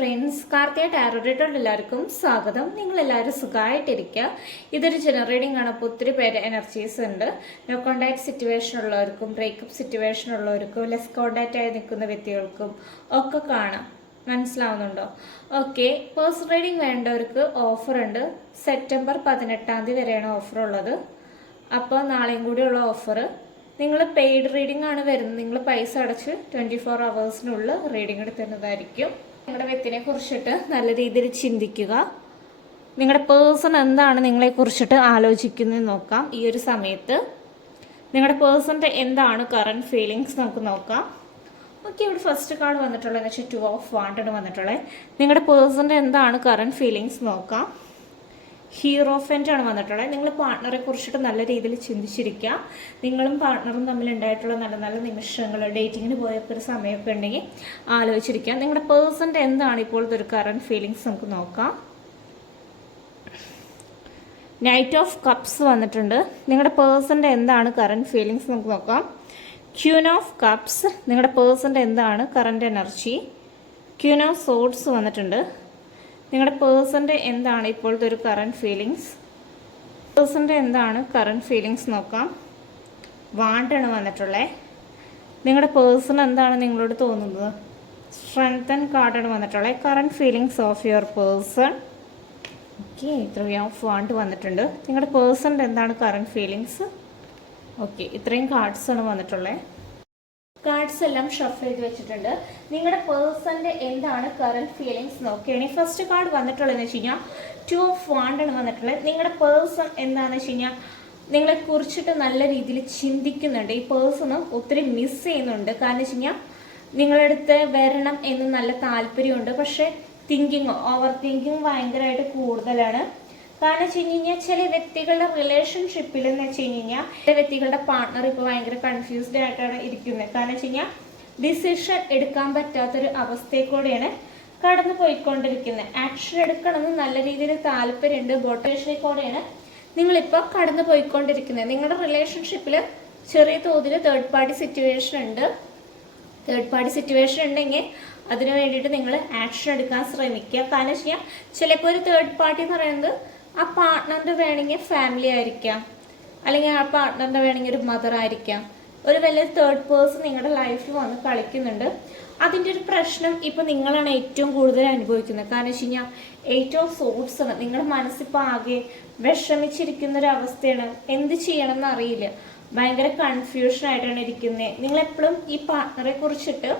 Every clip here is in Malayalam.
ഫ്രണ്ട്സ്, കാർത്തിക ടാരോറിട്ടോട് എല്ലാവർക്കും സ്വാഗതം. നിങ്ങളെല്ലാവരും സുഖമായിട്ടിരിക്കുക. ഇതൊരു ജനറേറ്റിംഗ് ആണ്. അപ്പോൾ ഒത്തിരി പേര് എനർജീസ് ഉണ്ട്. നോ കോണ്ടാക്ട് സിറ്റുവേഷൻ ഉള്ളവർക്കും ബ്രേക്കപ്പ് സിറ്റുവേഷൻ ഉള്ളവർക്കും ലെസ് കോണ്ടാക്റ്റ് ആയി നിൽക്കുന്ന വ്യക്തികൾക്കും ഒക്കെ കാണാം. മനസ്സിലാവുന്നുണ്ടോ? ഓക്കെ, പേഴ്സണൽ റീഡിംഗ് വേണ്ടവർക്ക് ഓഫർ ഉണ്ട്. സെപ്റ്റംബർ 18 വരെയാണ് ഓഫർ ഉള്ളത്. അപ്പോൾ നാളെയും കൂടിയുള്ള ഓഫർ. നിങ്ങൾ പെയ്ഡ് റീഡിംഗ് ആണ് വരുന്നത്. നിങ്ങൾ പൈസ അടച്ച് 24 hours റീഡിംഗ് എടുത്തുന്നതായിരിക്കും. നിങ്ങളുടെ വ്യക്തിനെ കുറിച്ചിട്ട് നല്ല രീതിയിൽ ചിന്തിക്കുക. നിങ്ങളുടെ പേഴ്സൺ എന്താണ് നിങ്ങളെക്കുറിച്ചിട്ട് ആലോചിക്കുന്നത് നോക്കാം. ഈ ഒരു സമയത്ത് നിങ്ങളുടെ പേഴ്സണിൻ്റെ എന്താണ് കറണ്ട് ഫീലിങ്സ് നമുക്ക് നോക്കാം. ഓക്കെ, ഇവിടെ ഫസ്റ്റ് കാർഡ് വന്നിട്ടുള്ളത് എന്ന് വെച്ചാൽ 2 of Wands വന്നിട്ടുള്ളത്. നിങ്ങളുടെ പേഴ്സണിൻ്റെ എന്താണ് കറണ്ട് ഫീലിങ്സ് നോക്കാം. ഹീറോഫൻ്റ് ആണ് വന്നിട്ടുള്ളത്. നിങ്ങൾ പാർട്ട്ണറെ കുറിച്ചിട്ട് നല്ല രീതിയിൽ ചിന്തിച്ചിരിക്കുക. നിങ്ങളും പാർട്ട്ണറും തമ്മിൽ ഉണ്ടായിട്ടുള്ള നല്ല നല്ല നിമിഷങ്ങൾ, ഡേറ്റിങ്ങിന് പോയൊക്കെ ഒരു സമയമൊക്കെ ഉണ്ടെങ്കിൽ ആലോചിച്ചിരിക്കുക. നിങ്ങളുടെ പേഴ്സണിൻ്റെ എന്താണ് ഇപ്പോഴത്തെ ഒരു കറണ്ട് ഫീലിങ്സ് നമുക്ക് നോക്കാം. നൈറ്റ് ഓഫ് കപ്സ് വന്നിട്ടുണ്ട്. നിങ്ങളുടെ പേഴ്സണിൻ്റെ എന്താണ് കറണ്ട് ഫീലിങ്സ് നമുക്ക് നോക്കാം. ക്യൂൻ ഓഫ് കപ്സ്, നിങ്ങളുടെ പേഴ്സണിൻ്റെ എന്താണ് current energy. Queen of swords വന്നിട്ടുണ്ട്. നിങ്ങളുടെ പേഴ്സണിൻ്റെ എന്താണ് ഇപ്പോഴത്തെ ഒരു കറണ്ട് ഫീലിങ്സ്. പേഴ്സണിൻ്റെ എന്താണ് കറണ്ട് ഫീലിങ്സ് നോക്കാം. വാണ്ടാണ് വന്നിട്ടുള്ളത്. നിങ്ങളുടെ പേഴ്സൺ എന്താണ് നിങ്ങളോട് തോന്നുന്നത്. സ്ട്രെങ്തൻ കാർഡാണ് വന്നിട്ടുള്ളത്. Current feelings of your person. Okay, 3 of Wands വന്നിട്ടുണ്ട്. നിങ്ങളുടെ പേഴ്സണിൻ്റെ എന്താണ് കറണ്ട് ഫീലിങ്സ്. ഓക്കെ, ഇത്രയും കാർഡ്സാണ് വന്നിട്ടുള്ളത്. കാർഡ്സ് എല്ലാം ഷഫിൾ ചെയ്ത് വെച്ചിട്ടുണ്ട്. നിങ്ങളുടെ പേഴ്സണിൻ്റെ എന്താണ് കറണ്ട് ഫീലിങ്സ് നോക്കുകയാണെങ്കിൽ ഫസ്റ്റ് കാർഡ് വന്നിട്ടുള്ളതെന്ന് വെച്ച് കഴിഞ്ഞാൽ 2 of Wands ആണ് വന്നിട്ടുള്ളത്. നിങ്ങളുടെ പേഴ്സൺ എന്താണെന്ന് വെച്ച് കഴിഞ്ഞാൽ നിങ്ങളെ കുറിച്ചിട്ട് നല്ല രീതിയിൽ ചിന്തിക്കുന്നുണ്ട്. ഈ പേഴ്സണ് ഒത്തിരി മിസ് ചെയ്യുന്നുണ്ട്. കാരണം വെച്ച് കഴിഞ്ഞാൽ നിങ്ങളുടെ അടുത്ത് വരണം എന്ന് നല്ല താല്പര്യമുണ്ട്. പക്ഷേ ഓവർ തിങ്കിങ് ഭയങ്കരമായിട്ട് കൂടുതലാണ്. കാരണം വെച്ച് കഴിഞ്ഞാൽ ചില വ്യക്തികളുടെ റിലേഷൻഷിപ്പിൽ എന്ന് വെച്ച് കഴിഞ്ഞാൽ ചില വ്യക്തികളുടെ പാർട്ട്ണർ ഇപ്പോൾ ഭയങ്കര കൺഫ്യൂസ്ഡ് ആയിട്ടാണ് ഇരിക്കുന്നത്. കാരണം വെച്ച് കഴിഞ്ഞാൽ ഡിസിഷൻ എടുക്കാൻ പറ്റാത്തൊരു അവസ്ഥയെക്കൂടെയാണ് കടന്നു പോയിക്കൊണ്ടിരിക്കുന്നത്. ആക്ഷൻ എടുക്കണമെന്ന് നല്ല രീതിയിൽ താല്പര്യമുണ്ട്. ബോട്ടേഷനിൽ കൂടെയാണ് നിങ്ങളിപ്പോൾ കടന്നു പോയിക്കൊണ്ടിരിക്കുന്നത്. നിങ്ങളുടെ റിലേഷൻഷിപ്പിൽ ചെറിയ തോതിൽ തേർഡ് പാർട്ടി സിറ്റുവേഷൻ ഉണ്ട്. തേർഡ് പാർട്ടി സിറ്റുവേഷൻ ഉണ്ടെങ്കിൽ അതിനു വേണ്ടിയിട്ട് നിങ്ങൾ ആക്ഷൻ എടുക്കാൻ ശ്രമിക്കുക. കാരണം വെച്ച് കഴിഞ്ഞാൽ ചിലപ്പോൾ ഒരു തേർഡ് പാർട്ടി എന്ന് പറയുന്നത് ആ പാർട്ട്ണറിൻ്റെ വേണമെങ്കിൽ ഫാമിലി ആയിരിക്കാം, അല്ലെങ്കിൽ ആ പാർട്ട്ണറിൻ്റെ വേണമെങ്കിൽ ഒരു മദർ ആയിരിക്കാം. ഒരു വലിയ തേർഡ് പേഴ്സൺ നിങ്ങളുടെ ലൈഫിൽ വന്ന് കളിക്കുന്നുണ്ട്. അതിൻ്റെ ഒരു പ്രശ്നം ഇപ്പം നിങ്ങളാണ് ഏറ്റവും കൂടുതൽ അനുഭവിക്കുന്നത്. കാരണം വെച്ച് കഴിഞ്ഞാൽ 8 of Swords ആണ്. നിങ്ങളുടെ മനസ്സിപ്പോൾ ആകെ വിഷമിച്ചിരിക്കുന്ന ഒരു അവസ്ഥയാണ്. എന്ത് ചെയ്യണം എന്ന് അറിയില്ല. ഭയങ്കര കൺഫ്യൂഷൻ ആയിട്ടാണ് ഇരിക്കുന്നത്. നിങ്ങളെപ്പോഴും ഈ പാർട്ട്ണറെ കുറിച്ചിട്ട്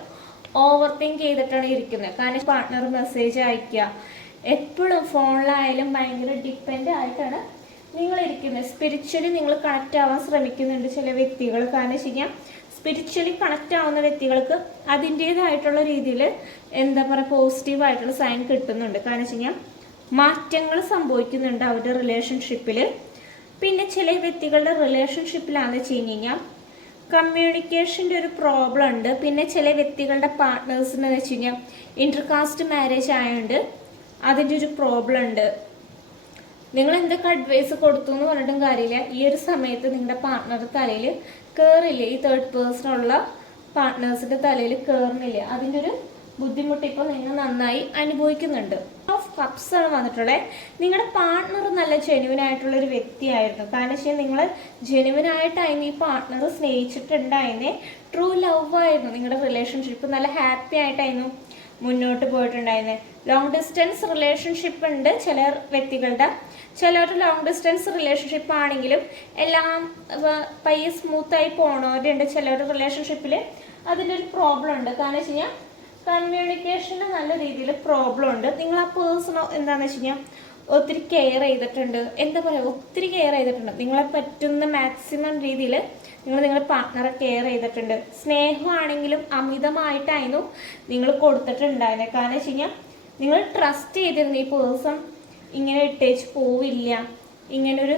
ഓവർ തിങ്ക് ചെയ്തിട്ടാണ് ഇരിക്കുന്നത്. കാരണം പാർട്ട്ണർ മെസ്സേജ് അയക്കുക, എപ്പോഴും ഫോണിലായാലും ഭയങ്കര ഡിപ്പെൻഡ് ആയിട്ടാണ് നിങ്ങൾ ഇരിക്കുന്നത്. സ്പിരിച്വലി നിങ്ങൾ കണക്റ്റ് ആവാൻ ശ്രമിക്കുന്നുണ്ട് ചില വ്യക്തികൾ. കാരണം വെച്ച് കഴിഞ്ഞാൽ സ്പിരിച്വലി കണക്റ്റ് ആവുന്ന വ്യക്തികൾക്ക് അതിൻ്റേതായിട്ടുള്ള രീതിയിൽ എന്താ പറയുക പോസിറ്റീവായിട്ടുള്ള സൈൻ കിട്ടുന്നുണ്ട്. കാരണം വെച്ച് കഴിഞ്ഞാൽ മാറ്റങ്ങൾ സംഭവിക്കുന്നുണ്ട് അവരുടെ റിലേഷൻഷിപ്പിൽ. പിന്നെ ചില വ്യക്തികളുടെ റിലേഷൻഷിപ്പിലാണെന്ന് വെച്ച് കഴിഞ്ഞാൽ കമ്മ്യൂണിക്കേഷൻ്റെ ഒരു പ്രോബ്ലം ഉണ്ട്. പിന്നെ ചില വ്യക്തികളുടെ പാർട്ട്നേഴ്സിന് വെച്ച് കഴിഞ്ഞാൽ ഇന്റർകാസ്റ്റ് മാരേജ് ആയതുകൊണ്ട് അതിൻ്റെ ഒരു പ്രോബ്ലം ഉണ്ട്. നിങ്ങൾ എന്തൊക്കെ അഡ്വൈസ് കൊടുത്തു എന്ന് പറഞ്ഞിട്ടും കാര്യമില്ല. ഈ ഒരു സമയത്ത് നിങ്ങളുടെ പാർട്ട്ണറുടെ തലയിൽ കയറില്ല. ഈ തേർഡ് പേഴ്സണുള്ള പാർട്ട്നേഴ്സിൻ്റെ തലയിൽ കയറുന്നില്ല. അതിൻ്റെ ഒരു ബുദ്ധിമുട്ട് ഇപ്പോൾ നിങ്ങൾ നന്നായി അനുഭവിക്കുന്നുണ്ട്. ഓഫ് കപ്സ് ആണ് വന്നിട്ടുള്ളത്. നിങ്ങളുടെ പാർട്ട്ണർ നല്ല ജെന്യുവൻ ആയിട്ടുള്ള ഒരു വ്യക്തിയായിരുന്നു. കാരണം വെച്ചാൽ നിങ്ങൾ ജെന്യുവൻ ആയിട്ടായിരുന്നു ഈ പാർട്ട്ണർ സ്നേഹിച്ചിട്ടുണ്ടായിരുന്നേ. ട്രൂ ലവ് ആയിരുന്നു. നിങ്ങളുടെ റിലേഷൻഷിപ്പ് നല്ല ഹാപ്പി ആയിട്ടായിരുന്നു മുന്നോട്ട് പോയിട്ടുണ്ടായിരുന്നത്. ലോങ് ഡിസ്റ്റൻസ് റിലേഷൻഷിപ്പ് ഉണ്ട് ചില വ്യക്തികളുടെ. ചിലർ ലോങ് ഡിസ്റ്റൻസ് റിലേഷൻഷിപ്പ് ആണെങ്കിലും എല്ലാം പയ്യെ സ്മൂത്തായി പോണവരുണ്ട്. ചിലരുടെ റിലേഷൻഷിപ്പിൽ അതിൻ്റെ ഒരു പ്രോബ്ലം ഉണ്ട്. കാരണം വെച്ച് കഴിഞ്ഞാൽ കമ്മ്യൂണിക്കേഷന് നല്ല രീതിയിൽ പ്രോബ്ലം ഉണ്ട്. നിങ്ങൾ ആ പേഴ്സണോ എന്താണെന്ന് വെച്ച് കഴിഞ്ഞാൽ ഒത്തിരി കെയർ ചെയ്തിട്ടുണ്ട്. എന്താ പറയുക, ഒത്തിരി കെയർ ചെയ്തിട്ടുണ്ട്. നിങ്ങളെ പറ്റുന്ന മാക്സിമം രീതിയിൽ നിങ്ങളുടെ പാർട്ട്ണറെ കെയർ ചെയ്തിട്ടുണ്ട്. സ്നേഹമാണെങ്കിലും അമിതമായിട്ടായിരുന്നു നിങ്ങൾ കൊടുത്തിട്ടുണ്ടായിരുന്നത്. കാരണം വെച്ച് കഴിഞ്ഞാൽ നിങ്ങൾ ട്രസ്റ്റ് ചെയ്തിരുന്നു ഈ പേഴ്സൺ ഇങ്ങനെ ഇട്ടേച്ച് പോവില്ല, ഇങ്ങനൊരു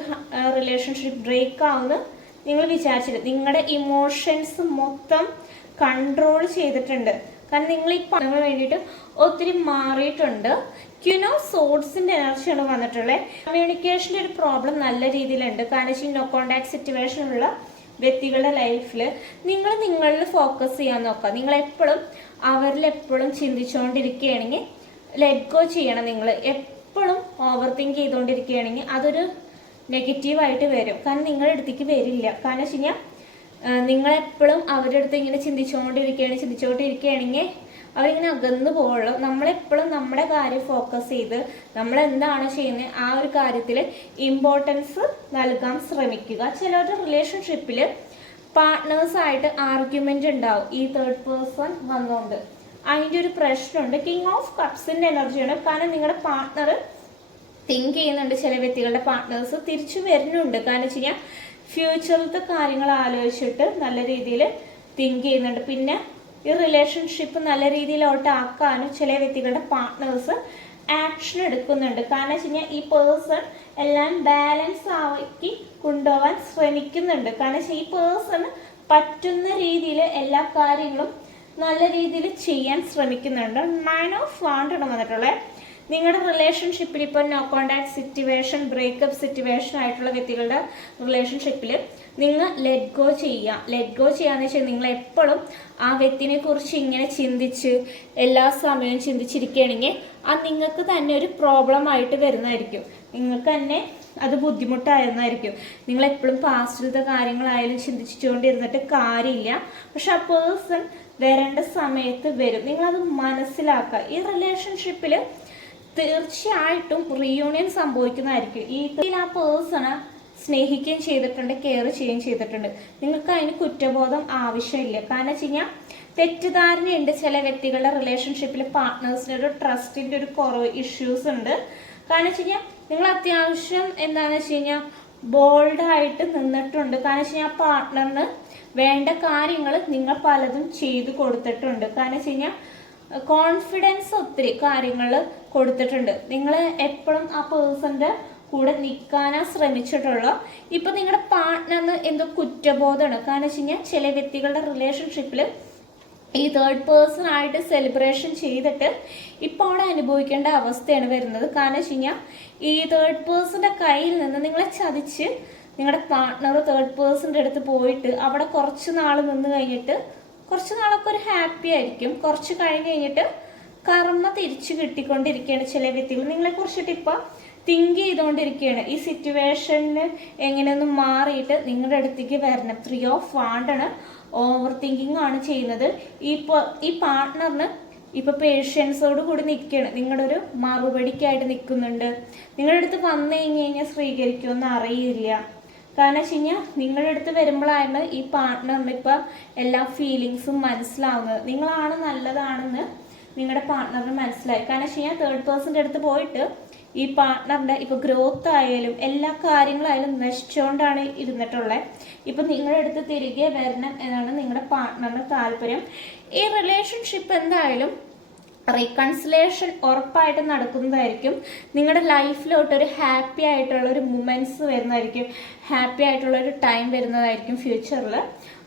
റിലേഷൻഷിപ്പ് ബ്രേക്ക് ആവുമെന്ന് നിങ്ങൾ വിചാരിച്ചിട്ട് നിങ്ങളുടെ ഇമോഷൻസ് മൊത്തം കൺട്രോൾ ചെയ്തിട്ടുണ്ട്. കാരണം നിങ്ങൾ ഈ പണങ്ങൾ വേണ്ടിയിട്ട് ഒത്തിരി മാറിയിട്ടുണ്ട്. ക്യൂൻ ഓഫ് സോഡ്സിൻ്റെ എനർജിയാണ് വന്നിട്ടുള്ളത്. കമ്മ്യൂണിക്കേഷൻ്റെ ഒരു പ്രോബ്ലം നല്ല രീതിയിലുണ്ട്. കാരണം വെച്ചാൽ നോ കോണ്ടാക്ട് സിറ്റുവേഷനുള്ള വ്യക്തികളുടെ ലൈഫിൽ നിങ്ങളിൽ ഫോക്കസ് ചെയ്യാൻ നോക്കുക. നിങ്ങളെപ്പോഴും അവരിൽ എപ്പോഴും ചിന്തിച്ചുകൊണ്ടിരിക്കുകയാണെങ്കിൽ ലെറ്റ് ഗോ ചെയ്യണം. നിങ്ങൾ എപ്പോഴും ഓവർ തിങ്ക് ചെയ്തുകൊണ്ടിരിക്കുകയാണെങ്കിൽ അതൊരു നെഗറ്റീവായിട്ട് വരും. കാരണം നിങ്ങളുടെ അടുത്തേക്ക് വരില്ല. കാരണം വെച്ച് കഴിഞ്ഞാൽ നിങ്ങളെപ്പോഴും അവരുടെ അടുത്ത് ഇങ്ങനെ ചിന്തിച്ചുകൊണ്ടിരിക്കുകയാണെങ്കിൽ അവരിങ്ങനെ അകന്നു പോകുള്ളൂ. നമ്മളെപ്പോഴും നമ്മുടെ കാര്യം ഫോക്കസ് ചെയ്ത് നമ്മൾ എന്താണ് ചെയ്യുന്നത് ആ ഒരു കാര്യത്തിൽ ഇമ്പോർട്ടൻസ് നൽകാൻ ശ്രമിക്കുക. ചിലരുടെ റിലേഷൻഷിപ്പിൽ പാർട്ട്നേഴ്സായിട്ട് ആർഗ്യുമെൻ്റ് ഉണ്ടാവും ഈ തേർഡ് പേഴ്സൺ വന്നുകൊണ്ട്. അതിൻ്റെ ഒരു പ്രശ്നമുണ്ട്. കിങ് ഓഫ് കപ്സിൻ്റെ എനർജിയാണ്. കാരണം നിങ്ങളുടെ പാർട്ട്ണർ തിങ്ക് ചെയ്യുന്നുണ്ട്. ചില വ്യക്തികളുടെ പാർട്ട്നേഴ്സ് തിരിച്ചു വരുന്നുണ്ട്. കാരണം വെച്ച് കഴിഞ്ഞാൽ ഫ്യൂച്ചറിലത്തെ കാര്യങ്ങൾ ആലോചിച്ചിട്ട് നല്ല രീതിയിൽ തിങ്ക് ചെയ്യുന്നുണ്ട്. പിന്നെ ഈ റിലേഷൻഷിപ്പ് നല്ല രീതിയിലോട്ടാക്കാനും ചില വ്യക്തികളുടെ പാർട്ട്നേഴ്സ് ആക്ഷൻ എടുക്കുന്നുണ്ട്. കാരണം വെച്ച് കഴിഞ്ഞാൽ ഈ പേഴ്സൺ എല്ലാം ബാലൻസ് ആക്കി കൊണ്ടുപോകാൻ ശ്രമിക്കുന്നുണ്ട്. കാരണം വെച്ചാൽ ഈ പേഴ്സൺ പറ്റുന്ന രീതിയിൽ എല്ലാ കാര്യങ്ങളും നല്ല രീതിയിൽ ചെയ്യാൻ ശ്രമിക്കുന്നുണ്ട്. 9 ഓഫ് വാണ്ട് വന്നിട്ടുള്ളത്. നിങ്ങളുടെ റിലേഷൻഷിപ്പിൽ ഇപ്പോൾ no contact situation, breakup situation ആയിട്ടുള്ള വ്യക്തികളുടെ റിലേഷൻഷിപ്പിൽ നിങ്ങൾ ലെറ്റ് ഗോ ചെയ്യുക. ലെറ്റ് ഗോ ചെയ്യാന്ന് വെച്ചാൽ നിങ്ങൾ എപ്പോഴും ആ വ്യക്തിനെ കുറിച്ച് ഇങ്ങനെ ചിന്തിച്ച് എല്ലാ സമയവും ചിന്തിച്ചിരിക്കുകയാണെങ്കിൽ അത് നിങ്ങൾക്ക് തന്നെ ഒരു പ്രോബ്ലം ആയിട്ട് വരുന്നതായിരിക്കും. നിങ്ങൾക്ക് തന്നെ അത് ബുദ്ധിമുട്ടായിരുന്നായിരിക്കും. നിങ്ങളെപ്പോഴും പാസ്റ്റിലത്തെ കാര്യങ്ങളായാലും ചിന്തിച്ചുകൊണ്ടിരുന്നിട്ട് കാര്യമില്ല. പക്ഷെ ആ പേഴ്സൺ വരേണ്ട സമയത്ത് വരും. നിങ്ങളത് മനസ്സിലാക്കുക. ഈ റിലേഷൻഷിപ്പിൽ തീർച്ചയായിട്ടും റീയൂണിയൻ സംഭവിക്കുന്നതായിരിക്കും. ആ പേഴ്സണെ സ്നേഹിക്കുകയും ചെയ്തിട്ടുണ്ട്, കെയർ ചെയ്യുകയും ചെയ്തിട്ടുണ്ട്. നിങ്ങൾക്ക് അതിന് കുറ്റബോധം ആവശ്യമില്ല. കാരണം വെച്ച് കഴിഞ്ഞാൽ തെറ്റിദ്ധാരണയുണ്ട് ചില വ്യക്തികളുടെ റിലേഷൻഷിപ്പിൽ പാർട്ട്നേഴ്സിൻ്റെ ഒരു ട്രസ്റ്റിൻ്റെ ഒരു കുറവ് ഇഷ്യൂസ് ഉണ്ട്. കാരണം വെച്ച് കഴിഞ്ഞാൽ നിങ്ങൾ അത്യാവശ്യം എന്താണെന്ന് വെച്ച് കഴിഞ്ഞാൽ ബോൾഡായിട്ട് നിന്നിട്ടുണ്ട്. കാരണം വെച്ച് കഴിഞ്ഞാൽ ആ പാർട്ട്ണറിന് വേണ്ട കാര്യങ്ങൾ നിങ്ങൾ പലതും ചെയ്തു കൊടുത്തിട്ടുണ്ട്. കാരണം വെച്ച് കഴിഞ്ഞാൽ കോൺഫിഡൻസ് ഒത്തിരി കാര്യങ്ങൾ കൊടുത്തിട്ടുണ്ട്. നിങ്ങൾ എപ്പോഴും ആ പേഴ്സൻ്റെ കൂടെ നിൽക്കാനാ ശ്രമിച്ചിട്ടുള്ളൂ. ഇപ്പം നിങ്ങളുടെ പാർട്ട്ണറിന് എന്തോ കുറ്റബോധമാണ്. കാരണം വെച്ച് കഴിഞ്ഞാൽ ചില വ്യക്തികളുടെ റിലേഷൻഷിപ്പിൽ ഈ തേർഡ് പേഴ്സൺ ആയിട്ട് സെലിബ്രേഷൻ ചെയ്തിട്ട് ഇപ്പോൾ അവിടെ അനുഭവിക്കേണ്ട അവസ്ഥയാണ് വരുന്നത്. കാരണം വെച്ച് കഴിഞ്ഞാൽ ഈ തേർഡ് പേഴ്സൻ്റെ കയ്യിൽ നിന്ന് നിങ്ങളെ ചതിച്ച് നിങ്ങളുടെ പാർട്ട്ണർ തേർഡ് പേഴ്സൻ്റെ അടുത്ത് പോയിട്ട് അവിടെ കുറച്ച് നാൾ നിന്ന് കഴിഞ്ഞിട്ട് കുറച്ച് നാളൊക്കെ ഒരു ഹാപ്പി ആയിരിക്കും. കുറച്ച് കഴിഞ്ഞിട്ട് കർമ്മ തിരിച്ചു കിട്ടിക്കൊണ്ടിരിക്കുകയാണ്. ചില വ്യക്തികൾ നിങ്ങളെ കുറിച്ചിട്ട് ഇപ്പോൾ തിങ്ക് ചെയ്തുകൊണ്ടിരിക്കുകയാണ്. ഈ സിറ്റുവേഷന് എങ്ങനെയൊന്നും മാറിയിട്ട് നിങ്ങളുടെ അടുത്തേക്ക് വരണം. 3 ഓഫ് വാണ്ടാണ്. ഓവർ തിങ്കിങ് ആണ് ചെയ്യുന്നത്. ഈ പാർട്ട്ണറിന് ഇപ്പോൾ പേഷ്യൻസോട് കൂടി നിൽക്കുകയാണ്. നിങ്ങളുടെ ഒരു മറുപടിക്കായിട്ട് നിൽക്കുന്നുണ്ട്. നിങ്ങളുടെ അടുത്ത് വന്നു കഴിഞ്ഞാൽ സ്വീകരിക്കുമെന്ന് അറിയില്ല. കാരണം വെച്ച് കഴിഞ്ഞാൽ നിങ്ങളുടെ അടുത്ത് വരുമ്പോഴാണ് ഈ പാർട്ട്ണറിന് ഇപ്പം എല്ലാ ഫീലിങ്സും മനസ്സിലാവുന്നത്. നിങ്ങളാണ് നല്ലതാണെന്ന് നിങ്ങളുടെ പാർട്ട്ണറിന് മനസ്സിലായി. കാരണം വെച്ച് കഴിഞ്ഞാൽ തേർഡ് പേഴ്സൻ്റെ അടുത്ത് പോയിട്ട് ഈ പാർട്ട്ണറിൻ്റെ ഇപ്പോൾ ഗ്രോത്ത് ആയാലും എല്ലാ കാര്യങ്ങളായാലും നശിച്ചുകൊണ്ടാണ് ഇരുന്നിട്ടുള്ളത്. ഇപ്പം നിങ്ങളുടെ അടുത്ത് തിരികെ വരണം എന്നാണ് നിങ്ങളുടെ പാർട്ട്ണറിന് താല്പര്യം. ഈ റിലേഷൻഷിപ്പ് എന്തായാലും റീകൺസിലേഷൻ ഉറപ്പായിട്ട് നടക്കുന്നതായിരിക്കും. നിങ്ങളുടെ ലൈഫിലോട്ട് ഒരു ഹാപ്പി ആയിട്ടുള്ള ഒരു മൊമെൻറ്റ്സ് വരുന്നതായിരിക്കും. ഹാപ്പി ആയിട്ടുള്ള ഒരു ടൈം വരുന്നതായിരിക്കും. ഫ്യൂച്ചറിൽ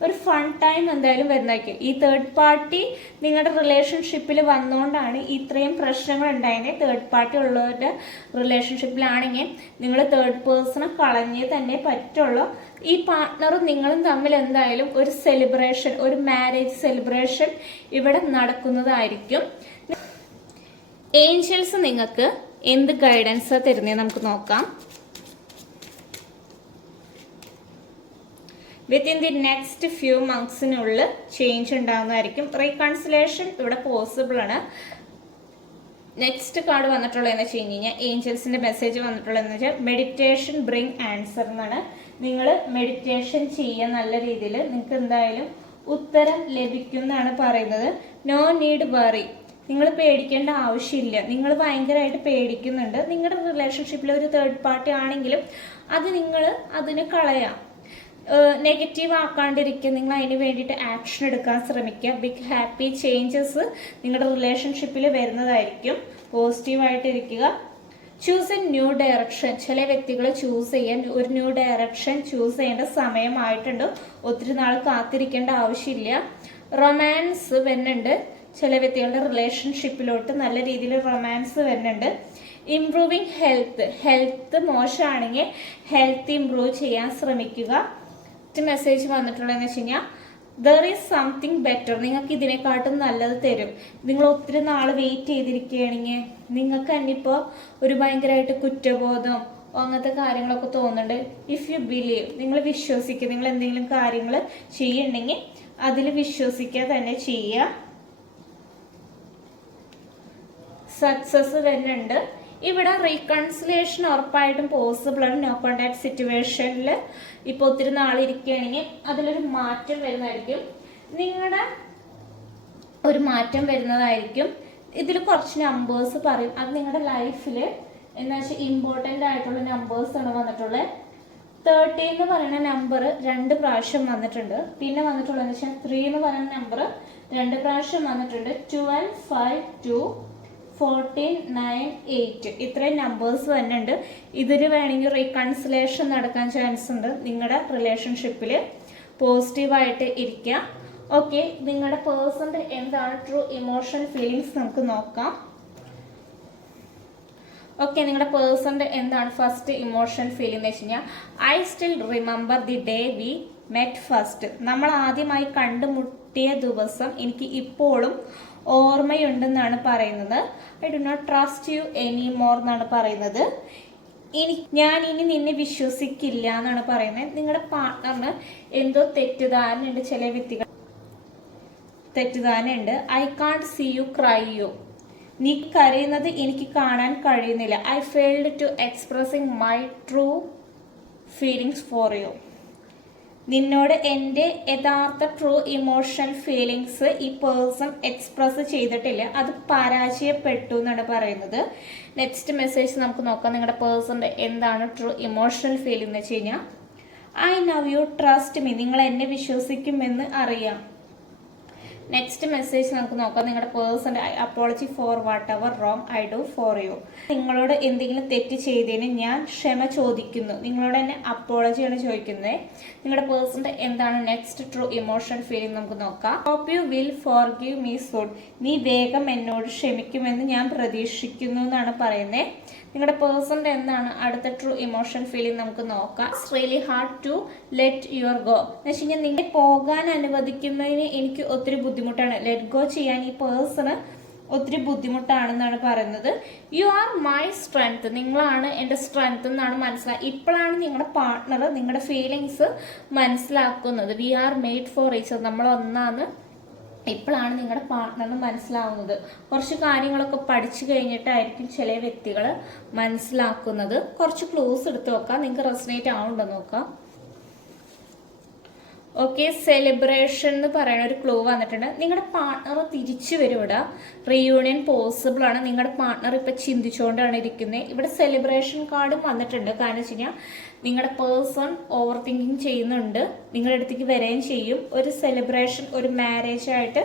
ഒരു ഫൺ ടൈം എന്തായാലും വരുന്നതായിരിക്കും. ഈ തേർഡ് പാർട്ടി നിങ്ങളുടെ റിലേഷൻഷിപ്പിൽ വന്നുകൊണ്ടാണ് ഇത്രയും പ്രശ്നങ്ങൾ ഉണ്ടായത്. തേർഡ് പാർട്ടി ഉള്ളവരുടെ റിലേഷൻഷിപ്പിലാണെങ്കിൽ നിങ്ങൾ തേർഡ് പേഴ്സണെ കളഞ്ഞേ തന്നെ പറ്റുള്ളൂ. ഈ പാർട്ട്ണറും നിങ്ങളും തമ്മിൽ എന്തായാലും ഒരു സെലിബ്രേഷൻ, ഒരു മാരേജ് സെലിബ്രേഷൻ ഇവിടെ നടക്കുന്നതായിരിക്കും. ഏഞ്ചൽസ് നിങ്ങൾക്ക് എന്ത് ഗൈഡൻസാണ് തരുന്നത് നമുക്ക് നോക്കാം. വിത്തിൻ ദി നെക്സ്റ്റ് ഫ്യൂ മന്ത്സിനുള്ളിൽ ചേഞ്ച് ഉണ്ടാകുന്നതായിരിക്കും. റീകൺസിലേഷൻ ഇവിടെ പോസിബിൾ ആണ്. നെക്സ്റ്റ് കാർഡ് വന്നിട്ടുള്ളതെന്ന് വെച്ച് കഴിഞ്ഞാൽ ഏഞ്ചൽസിൻ്റെ മെസ്സേജ് വന്നിട്ടുള്ളതെന്ന് വെച്ചാൽ മെഡിറ്റേഷൻ ബ്രിങ് ആൻസർ എന്നാണ്. നിങ്ങൾ മെഡിറ്റേഷൻ ചെയ്യുക. നല്ല രീതിയിൽ നിങ്ങൾക്ക് എന്തായാലും ഉത്തരം ലഭിക്കും എന്നാണ് പറയുന്നത്. No need worry. നിങ്ങൾ പേടിക്കേണ്ട ആവശ്യമില്ല. നിങ്ങൾ ഭയങ്കരമായിട്ട് പേടിക്കുന്നുണ്ട്. നിങ്ങളുടെ റിലേഷൻഷിപ്പിൽ ഒരു തേർഡ് പാർട്ടി ആണെങ്കിലും അത് നിങ്ങൾ അതിന് കളയാം. നെഗറ്റീവ് ആക്കാണ്ടിരിക്കുക. നിങ്ങൾ അതിന് വേണ്ടിയിട്ട് ആക്ഷൻ എടുക്കാൻ ശ്രമിക്കുക. ബിഗ് ഹാപ്പി ചേഞ്ചസ് നിങ്ങളുടെ റിലേഷൻഷിപ്പിൽ വരുന്നതായിരിക്കും. പോസിറ്റീവായിട്ടിരിക്കുക. Choose a new direction. ചില വ്യക്തികൾ ചൂസ് ചെയ്യാൻ ഒരു ന്യൂ ഡയറക്ഷൻ ചൂസ് ചെയ്യേണ്ട സമയമായിട്ടുണ്ട്. ഒത്തിരി നാൾ കാത്തിരിക്കേണ്ട ആവശ്യമില്ല. റൊമാൻസ് വരുന്നുണ്ട്. ചില വ്യക്തികളുടെ റിലേഷൻഷിപ്പിലോട്ട് നല്ല രീതിയിൽ റൊമാൻസ് വരുന്നുണ്ട്. ഇംപ്രൂവിങ് ഹെൽത്ത് മോശമാണെങ്കിൽ ഹെൽത്ത് ഇംപ്രൂവ് ചെയ്യാൻ ശ്രമിക്കുക. മെസ്സേജ് വന്നിട്ടുള്ളതെന്ന് വെച്ച് കഴിഞ്ഞാൽ ദർ ഈസ് സംതിങ് ബെറ്റർ, നിങ്ങൾക്ക് ഇതിനെക്കാട്ടും നല്ലത് തരും. നിങ്ങൾ ഒത്തിരി നാൾ വെയിറ്റ് ചെയ്തിരിക്കുകയാണെങ്കിൽ നിങ്ങൾക്ക് തന്നെ ഇപ്പോൾ ഒരു ഭയങ്കരമായിട്ട് കുറ്റബോധം അങ്ങനത്തെ കാര്യങ്ങളൊക്കെ തോന്നുന്നുണ്ട്. ഇഫ് യു ബിലീവ്, നിങ്ങൾ വിശ്വസിക്കുക, നിങ്ങൾ എന്തെങ്കിലും കാര്യങ്ങൾ ചെയ്യുന്നുണ്ടെങ്കിൽ അതിൽ വിശ്വസിക്കുക തന്നെ ചെയ്യുക. സക്സസ് വരുന്നുണ്ട്. ഇവിടെ റീകൺസിലേഷൻ ഉറപ്പായിട്ടും പോസിബിൾ ആണ്. നോ കോണ്ടാക്ട് സിറ്റുവേഷനിൽ ഇപ്പോൾ ഒത്തിരി നാളിരിക്കുകയാണെങ്കിൽ അതിലൊരു മാറ്റം വരുന്നതായിരിക്കും. നിങ്ങളുടെ ഒരു മാറ്റം വരുന്നതായിരിക്കും. ഇതിൽ കുറച്ച് നമ്പേഴ്സ് പറയും. അത് നിങ്ങളുടെ ലൈഫിൽ എന്താ വെച്ചാൽ ഇമ്പോർട്ടൻ്റ് ആയിട്ടുള്ള നമ്പേഴ്സാണ് വന്നിട്ടുള്ളത്. 30 എന്ന് പറയുന്ന നമ്പർ 2 പ്രാവശ്യം വന്നിട്ടുണ്ട്. പിന്നെ വന്നിട്ടുള്ളതെന്ന് വെച്ചാൽ 3 എന്ന് പറയുന്ന നമ്പർ 2 പ്രാവശ്യം വന്നിട്ടുണ്ട്. 12, 5, 2, 14, 9, 8 ഇത്രയും നമ്പേഴ്സ് വരുന്നുണ്ട്. ഇതിൽ വേണമെങ്കിൽ റീകൺസിലേഷൻ നടക്കാൻ ചാൻസ് ഉണ്ട്. നിങ്ങളുടെ റിലേഷൻഷിപ്പിൽ പോസിറ്റീവായിട്ട് ഇരിക്കുക. ഓക്കെ, നിങ്ങളുടെ പേഴ്സൻ്റെ എന്താണ് ട്രൂ ഇമോഷണൽ ഫീലിങ്സ് നമുക്ക് നോക്കാം. ഓക്കെ, നിങ്ങളുടെ പേഴ്സൻ്റെ എന്താണ് ഫസ്റ്റ് ഇമോഷണൽ ഫീലിംഗ് എന്ന് വെച്ച് കഴിഞ്ഞാൽ, I still remember the day we met first. നമ്മൾ ആദ്യമായി കണ്ടുമുട്ടിയ ദിവസം എനിക്ക് ഇപ്പോഴും ഓർമ്മയുണ്ടെന്നാണ് പറയുന്നത്. I do not trust you any more എന്നാണ് പറയുന്നത്. ഞാൻ ഇനി നിന്നെ വിശ്വസിക്കില്ല എന്നാണ് പറയുന്നത്. നിങ്ങളുടെ പാർട്ട്ണറിന് എന്തോ തെറ്റിദ്ധാരണയുണ്ട്. ചില വ്യക്തികൾ തെറ്റിദ്ധാരണയുണ്ട്. I can't see you cry you. നീ കരയുന്നത് എനിക്ക് കാണാൻ കഴിയുന്നില്ല. I failed to expressing my true feelings for you. നിന്നോട് എൻ്റെ യഥാർത്ഥ ട്രൂ ഇമോഷണൽ ഫീലിങ്സ് ഈ പേഴ്സൺ എക്സ്പ്രസ് ചെയ്തിട്ടില്ല, അത് പരാജയപ്പെട്ടു എന്നാണ് പറയുന്നത്. നെക്സ്റ്റ് മെസ്സേജ് നമുക്ക് നോക്കാം. നിങ്ങളുടെ പേഴ്സൻ്റെ എന്താണ് ട്രൂ ഇമോഷണൽ ഫീലിംഗ് എന്ന് വെച്ച് കഴിഞ്ഞാൽ, ഐ നവ് യു ട്രസ്റ്റ് മീ. നിങ്ങൾ എന്നെ വിശ്വസിക്കുമെന്ന് അറിയാം. നെക്സ്റ്റ് മെസ്സേജ് നമുക്ക് നോക്കാം. നിങ്ങളുടെ പേഴ്സൻ്റെ apology for whatever wrong I do for you. നിങ്ങളോട് എന്തെങ്കിലും തെറ്റ് ചെയ്തതിന് ഞാൻ ക്ഷമ ചോദിക്കുന്നു. നിങ്ങളോട് തന്നെ അപ്പോളജിയാണ് ചോദിക്കുന്നത്. നിങ്ങളുടെ പേഴ്സൻ്റെ എന്താണ് നെക്സ്റ്റ് ട്രൂ ഇമോഷണൽ ഫീലിംഗ് നമുക്ക് നോക്കാം. Hope you will forgive me soon. നീ വേഗം എന്നോട് ക്ഷമിക്കുമെന്ന് ഞാൻ പ്രതീക്ഷിക്കുന്നു എന്നാണ് പറയുന്നത്. നിങ്ങളുടെ പേഴ്സൻ്റെ എന്താണ് അടുത്ത ട്രൂ ഇമോഷണൽ ഫീലിംഗ് നമുക്ക് നോക്കാം. It's really hard to let your go. എന്ന് വെച്ച് കഴിഞ്ഞാൽ നിങ്ങൾ പോകാൻ അനുവദിക്കുന്നതിന് എനിക്ക് ഒത്തിരി ബുദ്ധിമുട്ടാണ്. ലെറ്റ് ഗോ ചെയ്യാൻ ഈ പേഴ്സണ് ഒത്തിരി ബുദ്ധിമുട്ടാണെന്നാണ് പറയുന്നത്. You are my strength. നിങ്ങളാണ് എൻ്റെ സ്ട്രെങ്ത് എന്നാണ് മനസ്സിലാക്കുക. ഇപ്പോഴാണ് നിങ്ങളുടെ പാർട്ട്ണർ നിങ്ങളുടെ ഫീലിങ്സ് മനസ്സിലാക്കുന്നത്. We are made for each other. നമ്മൾ ഒന്നാണ് ഇപ്പോഴാണ് നിങ്ങളുടെ പാർട്ട്ണറിന് മനസ്സിലാവുന്നത്. കുറച്ച് കാര്യങ്ങളൊക്കെ പഠിച്ചു കഴിഞ്ഞിട്ടായിരിക്കും ചില വ്യക്തികൾ മനസ്സിലാക്കുന്നത്. കുറച്ച് ക്ലൂസ് എടുത്ത് നോക്കാം. നിങ്ങൾക്ക് റെസനേറ്റ് ആവുന്നുണ്ടോ നോക്കാം. ഓക്കെ, സെലിബ്രേഷൻ എന്ന് പറയുന്ന ഒരു ക്ലൂ വന്നിട്ടുണ്ട്. നിങ്ങളുടെ പാർട്ട്ണർ തിരിച്ചു വരും. ഇവിടെ റീയൂണിയൻ പോസിബിൾ ആണ്. നിങ്ങളുടെ പാർട്ട്ണർ ഇപ്പം ചിന്തിച്ചുകൊണ്ടാണ് ഇരിക്കുന്നത്. ഇവിടെ സെലിബ്രേഷൻ കാർഡും വന്നിട്ടുണ്ട്. കാരണം വെച്ച് കഴിഞ്ഞാൽ നിങ്ങളുടെ പേഴ്സൺ ഓവർ തിങ്കിങ് ചെയ്യുന്നുണ്ട്. നിങ്ങളുടെ അടുത്തേക്ക് വരികയും ചെയ്യും. ഒരു സെലിബ്രേഷൻ, ഒരു മാരേജ് ആയിട്ട്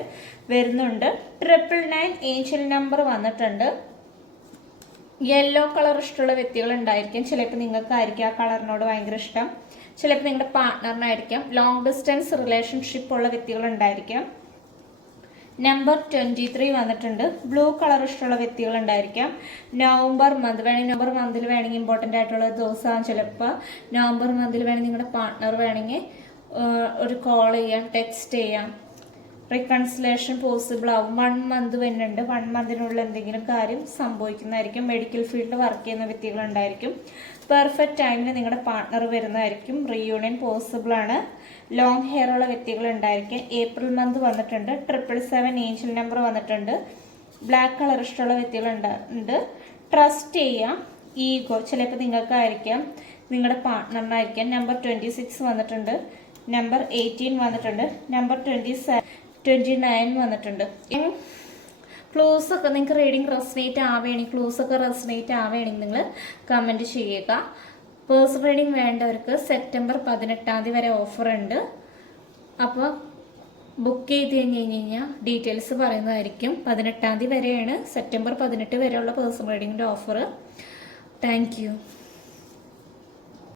വരുന്നുണ്ട്. 999 ഏഞ്ചൽ നമ്പർ വന്നിട്ടുണ്ട്. യെല്ലോ കളർ ഇഷ്ടമുള്ള വ്യക്തികൾ ഉണ്ടായിരിക്കും. ചിലപ്പോൾ നിങ്ങൾക്കായിരിക്കും ആ കളറിനോട് ഭയങ്കര ഇഷ്ടം. ചിലപ്പോൾ നിങ്ങളുടെ പാർട്ട്ണറിനായിരിക്കാം. ലോങ് ഡിസ്റ്റൻസ് റിലേഷൻഷിപ്പ് ഉള്ള വ്യക്തികൾ ഉണ്ടായിരിക്കാം. നമ്പർ 23 വന്നിട്ടുണ്ട്. ബ്ലൂ കളർ ഇഷ്ടമുള്ള വ്യക്തികൾ ഉണ്ടായിരിക്കാം. നവംബർ മന്ത് വേണമെങ്കിൽ, നവംബർ മന്തിൽ വേണമെങ്കിൽ ഇമ്പോർട്ടൻ്റ് ആയിട്ടുള്ള ദിവസമാണ്. ചിലപ്പോൾ നവംബർ മന്തിൽ വേണമെങ്കിൽ നിങ്ങളുടെ പാർട്ട്ണർ വേണമെങ്കിൽ ഒരു കോൾ ചെയ്യാം, ടെക്സ്റ്റ് ചെയ്യാം. റീകൺസിലേഷൻ പോസിബിൾ ആവും. 1 മന്ത് വരുന്നുണ്ട്. 1 മന്തിനുള്ളിൽ എന്തെങ്കിലും കാര്യം സംഭവിക്കുന്നതായിരിക്കും. മെഡിക്കൽ ഫീൽഡിൽ വർക്ക് ചെയ്യുന്ന വ്യക്തികളുണ്ടായിരിക്കും. പെർഫെക്റ്റ് ടൈമിന് നിങ്ങളുടെ പാർട്ട്ണർ വരുന്നതായിരിക്കും. റീയൂണിയൻ പോസിബിൾ ആണ്. ലോങ് ഹെയർ ഉള്ള വ്യക്തികൾ ഉണ്ടായിരിക്കും. ഏപ്രിൽ മന്ത് വന്നിട്ടുണ്ട്. 777 ഏഞ്ചൽ നമ്പർ വന്നിട്ടുണ്ട്. ബ്ലാക്ക് കളർ ഇഷ്ടമുള്ള വ്യക്തികളുണ്ട്. ട്രസ്റ്റ് ചെയ്യാം. ഈഗോ ചിലപ്പോൾ നിങ്ങൾക്കായിരിക്കാം, നിങ്ങളുടെ പാർട്ട്ണറിനായിരിക്കാം. നമ്പർ 26 വന്നിട്ടുണ്ട്. നമ്പർ 18 വന്നിട്ടുണ്ട്. നമ്പർ 29 വന്നിട്ടുണ്ട്. ക്ലൂസൊക്കെ നിങ്ങൾക്ക് റീഡിങ് റെസനേറ്റ് ആവുകയാണെങ്കിൽ, ക്ലൂസൊക്കെ റെസനേറ്റ് ആവുകയാണെങ്കിൽ നിങ്ങൾ കമൻറ്റ് ചെയ്യുക. പേഴ്സണൽ റീഡിങ് വേണ്ടവർക്ക് സെപ്റ്റംബർ 18 വരെ ഓഫർ ഉണ്ട്. അപ്പോൾ ബുക്ക് ചെയ്ത് കഴിഞ്ഞാൽ ഡീറ്റെയിൽസ് പറയുന്നതായിരിക്കും. 18 വരെയാണ്, സെപ്റ്റംബർ 18 വരെയുള്ള പേഴ്സണൽ റീഡിങ്ങിൻ്റെ ഓഫർ. Thank you.